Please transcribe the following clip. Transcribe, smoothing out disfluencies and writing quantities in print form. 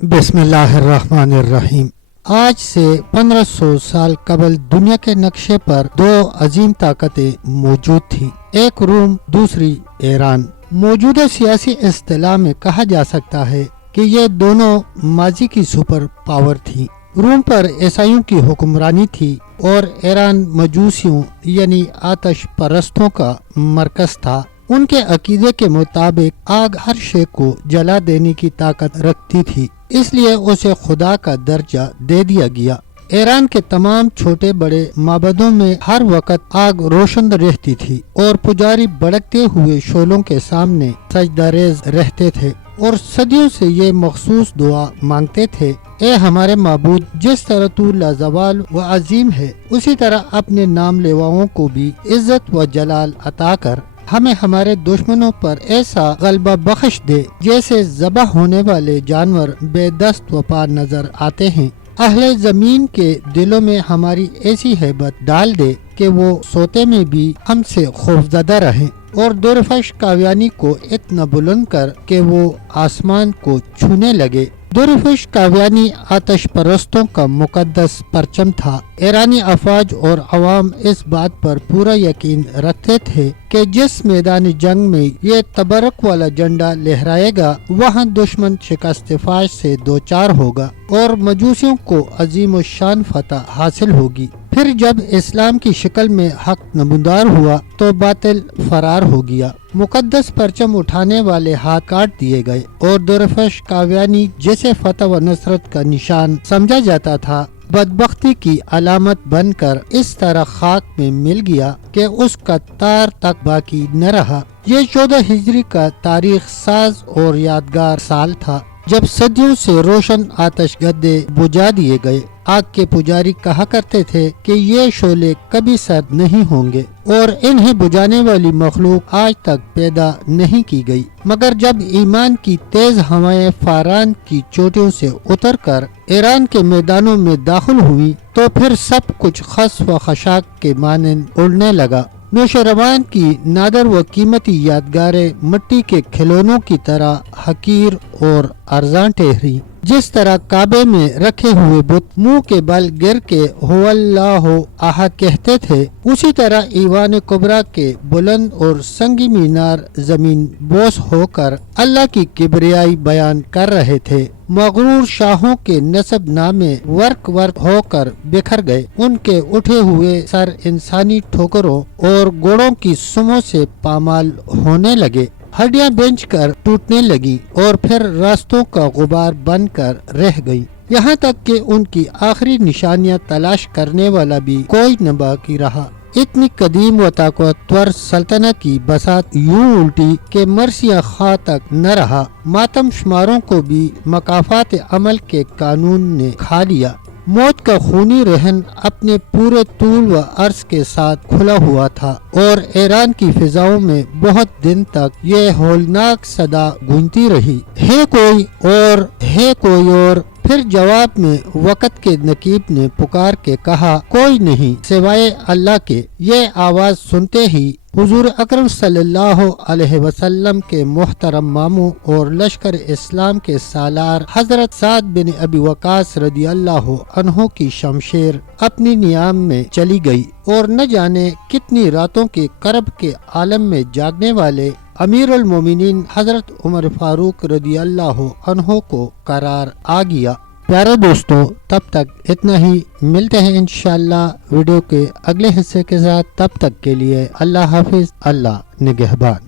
بسم اللہ الرحمن الرحیم۔ آج سے 1500 سال قبل دنیا کے نقشے پر دو عظیم طاقتیں موجود تھیں، ایک روم، دوسری ایران۔ موجودہ سیاسی اصطلاح میں کہا جا سکتا ہے کہ یہ دونوں ماضی کی سپر پاور تھیں۔ روم پر عیسائیوں کی حکمرانی تھی اور ایران مجوسیوں یعنی آتش پرستوں کا مرکز تھا۔ ان کے عقیدے کے مطابق آگ ہر شے کو جلا دینے کی طاقت رکھتی تھی، اس لیے اسے خدا کا درجہ دے دیا گیا۔ ایران کے تمام چھوٹے بڑے معبدوں میں ہر وقت آگ روشن رہتی تھی اور پجاری بھڑکتے ہوئے شعلوں کے سامنے سجدہ ریز رہتے تھے اور صدیوں سے یہ مخصوص دعا مانگتے تھے: اے ہمارے معبود، جس طرح تو لازوال و عظیم ہے، اسی طرح اپنے نام لیواؤں کو بھی عزت و جلال عطا کر، ہمیں ہمارے دشمنوں پر ایسا غلبہ بخش دے جیسے ذبح ہونے والے جانور بے دست و پا نظر آتے ہیں۔ اہل زمین کے دلوں میں ہماری ایسی ہیبت ڈال دے کہ وہ سوتے میں بھی ہم سے خوفزدہ رہیں، اور درفش کاویانی کو اتنا بلند کر کہ وہ آسمان کو چھونے لگے۔ درفش کاویانی آتش پرستوں کا مقدس پرچم تھا۔ ایرانی افواج اور عوام اس بات پر پورا یقین رکھتے تھے کہ جس میدان جنگ میں یہ تبرک والا جھنڈا لہرائے گا، وہاں دشمن شکست فاش سے دوچار ہوگا اور مجوسیوں کو عظیم الشان فتح حاصل ہوگی۔ پھر جب اسلام کی شکل میں حق نمودار ہوا تو باطل فرار ہو گیا۔ مقدس پرچم اٹھانے والے ہاتھ کاٹ دیے گئے اور درفش کاویانی جسے فتح و نصرت کا نشان سمجھا جاتا تھا، بدبختی کی علامت بن کر اس طرح خاک میں مل گیا کہ اس کا تار تک باقی نہ رہا۔ یہ 14 ہجری کا تاریخ ساز اور یادگار سال تھا جب صدیوں سے روشن آتش گدے بجھا دیے گئے۔ آگ کے پجاری کہا کرتے تھے کہ یہ شعلے کبھی سرد نہیں ہوں گے اور انہیں بجھانے والی مخلوق آج تک پیدا نہیں کی گئی، مگر جب ایمان کی تیز ہوائیں فاران کی چوٹیوں سے اتر کر ایران کے میدانوں میں داخل ہوئی تو پھر سب کچھ خس و خشاک کے مانند اڑنے لگا۔ نوشروان کی نادر و قیمتی یادگاریں مٹی کے کھلونوں کی طرح حقیر اور ارزاں ٹھہری۔ جس طرح کعبے میں رکھے ہوئے بت منہ کے بل گر کے ہو اللہ احد کہتے تھے، اسی طرح ایوان کبریٰ کے بلند اور سنگی مینار زمین بوس ہو کر اللہ کی کبریائی بیان کر رہے تھے۔ مغرور شاہوں کے نسب نامے ورق ورق ہو کر بکھر گئے، ان کے اٹھے ہوئے سر انسانی ٹھوکروں اور گوڑوں کی سموں سے پامال ہونے لگے، ہڈیاں بینچ کر ٹوٹنے لگی اور پھر راستوں کا غبار بن کر رہ گئی، یہاں تک کہ ان کی آخری نشانیاں تلاش کرنے والا بھی کوئی نہ باقی رہا۔ اتنی قدیم و طاقتور سلطنت کی بساط یوں الٹی کہ مرثیہ خواہ تک نہ رہا۔ ماتم شماروں کو بھی مکافات عمل کے قانون نے کھا لیا۔ موت کا خونی رہن اپنے پورے طول و عرض کے ساتھ کھلا ہوا تھا اور ایران کی فضاؤں میں بہت دن تک یہ ہولناک صدا گونجتی رہی، ہے کوئی اور ہے کوئی اور۔ پھر جواب میں وقت کے نقیب نے پکار کے کہا، کوئی نہیں سوائے اللہ کے۔ یہ آواز سنتے ہی حضور اکرم صلی اللہ علیہ وسلم کے محترم ماموں اور لشکر اسلام کے سالار حضرت سعد بن ابی وقاص رضی اللہ عنہ کی شمشیر اپنی نیام میں چلی گئی اور نہ جانے کتنی راتوں کے کرب کے عالم میں جاگنے والے امیر المومنین حضرت عمر فاروق رضی اللہ عنہ کو قرار آ گیا۔ پیارے دوستو، تب تک اتنا ہی، ملتے ہیں انشاءاللہ ویڈیو کے اگلے حصے کے ساتھ۔ تب تک کے لیے اللہ حافظ، اللہ نگہبان۔